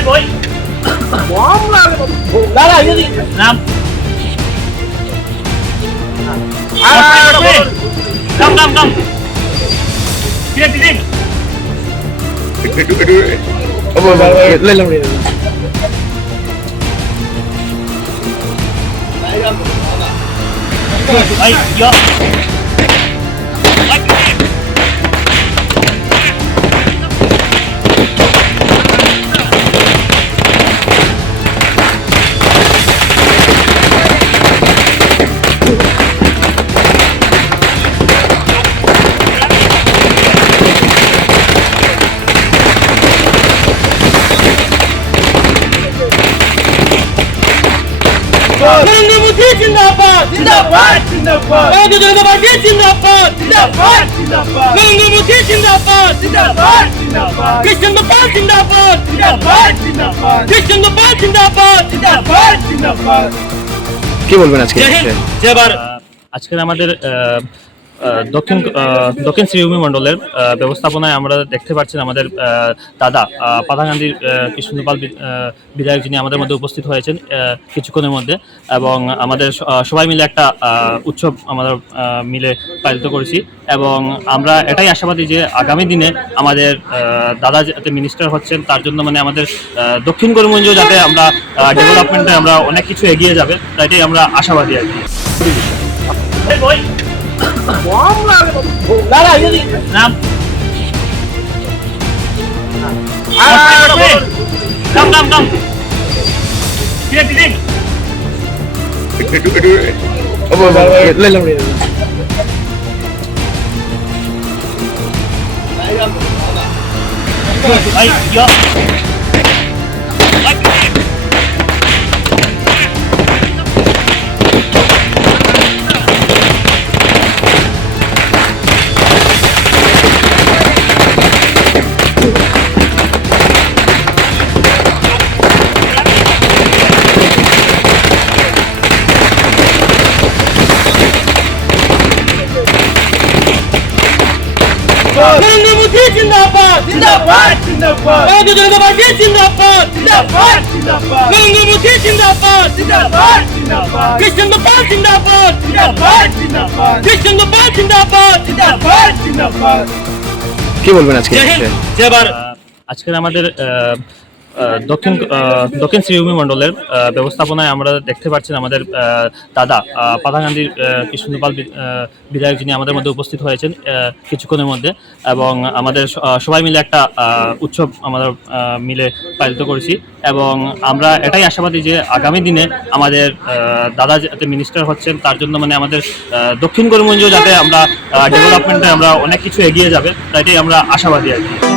hết rồi. Bóng là Vùng đá này cái gì? Năm À, Đông, đông, đông Đi lên, đi lên. Ông ơi, ông ơi, lên lòng đi Đấy, dơ जिंदाबाद जिंदाबाद मैं तो जिंदाबाद ये जिंदाबाद जिंदाबाद जिंदाबाद मैं तो मुझे जिंदाबाद जिंदाबाद जिंदाबाद कृष्ण गोपाल जिंदाबाद जिंदाबाद जिंदाबाद कृष्ण गोपाल जिंदाबाद जिंदाबाद जिंदाबाद আমাদের বলবেন আজকে? আজকের আহ, দক্ষিণ দক্ষিণ শ্রীভূমি মণ্ডলের ব্যবস্থাপনায় আমরা দেখতে পাচ্ছি আমাদের দাদা আহ, কৃষ্ণপাল বিধায়ক যিনি আমাদের মধ্যে উপস্থিত হয়েছেন কিছুক্ষণের মধ্যে এবং আমাদের সবাই মিলে একটা উৎসব আমাদের মিলে পালিত করেছি এবং আমরা এটাই আশাবাদী যে আগামী দিনে আমাদের দাদা যাতে মিনিস্টার হচ্ছেন তার জন্য মানে আমাদের দক্ষিণ করিমগঞ্জ যাতে আমরা ডেভেলপমেন্টে আমরা অনেক কিছু এগিয়ে যাবে তাইটাই আমরা আশাবাদী আর কি। 나라 여기 남. 아, 그래. 남, 남, 남. 비행, 비행. 어머, 어머, lên lên lên. Ai, yo. Narendra Modi জিন্দাবাদ। জিন্দাবাদ জিন্দাবাদ। ভারতীয় জনতা পার্টি জিন্দাবাদ। জিন্দাবাদ জিন্দাবাদ। নরেন্দ্র মোদী জিন্দাবাদ। জিন্দাবাদ জিন্দাবাদ। কৃষ্ণ পাল জিন্দাবাদ। জিন্দাবাদ জিন্দাবাদ। কৃষ্ণ পাল জিন্দাবাদ। জিন্দাবাদ জিন্দাবাদ। কি বলবেন আজকে? আজকের আমাদের দক্ষিণ দক্ষিণ শ্রীভূমি মণ্ডলের ব্যবস্থাপনায় আমরা দেখতে পাচ্ছি আমাদের দাদা আহ, কৃষ্ণপাল বিধায়ক যিনি আমাদের মধ্যে উপস্থিত হয়েছেন কিছুক্ষণের মধ্যে এবং আমাদের সবাই মিলে একটা উৎসব আমরা মিলে পালিত করেছি এবং আমরা এটাই আশাবাদী যে আগামী দিনে আমাদের দাদা যাতে মিনিস্টার হচ্ছেন তার জন্য মানে আমাদের দক্ষিণ করিমগঞ্জ যাতে আমরা ডেভেলপমেন্টে আমরা অনেক কিছু এগিয়ে যাবে তাইটাই আমরা আশাবাদী আর কি।